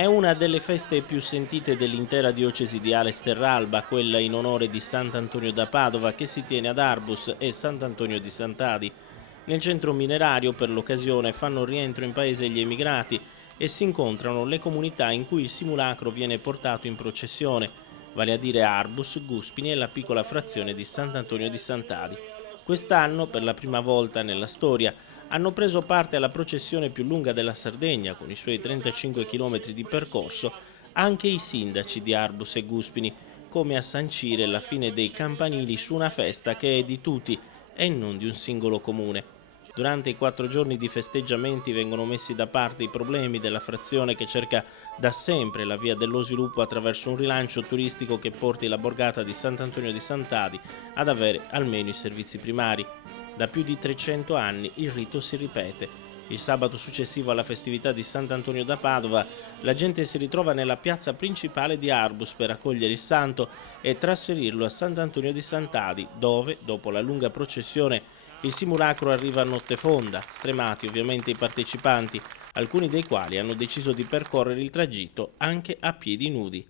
È una delle feste più sentite dell'intera diocesi di Ales Terralba, quella in onore di Sant'Antonio da Padova, che si tiene ad Arbus, e Sant'Antonio di Sant'Adi. Nel centro minerario, per l'occasione, fanno rientro in paese gli emigrati e si incontrano le comunità in cui il simulacro viene portato in processione, vale a dire Arbus, Guspini e la piccola frazione di Sant'Antonio di Sant'Adi. Quest'anno, per la prima volta nella storia, hanno preso parte alla processione più lunga della Sardegna, con i suoi 35 km di percorso, anche i sindaci di Arbus e Guspini, come a sancire la fine dei campanili su una festa che è di tutti e non di un singolo comune. Durante i 4 giorni di festeggiamenti vengono messi da parte i problemi della frazione, che cerca da sempre la via dello sviluppo attraverso un rilancio turistico che porti la borgata di Sant'Antonio di Sant'Adi ad avere almeno i servizi primari. Da più di 300 anni il rito si ripete. Il sabato successivo alla festività di Sant'Antonio da Padova, la gente si ritrova nella piazza principale di Arbus per accogliere il santo e trasferirlo a Sant'Antonio di Sant'Adi, dove, dopo la lunga processione, il simulacro arriva a notte fonda, stremati ovviamente i partecipanti, alcuni dei quali hanno deciso di percorrere il tragitto anche a piedi nudi.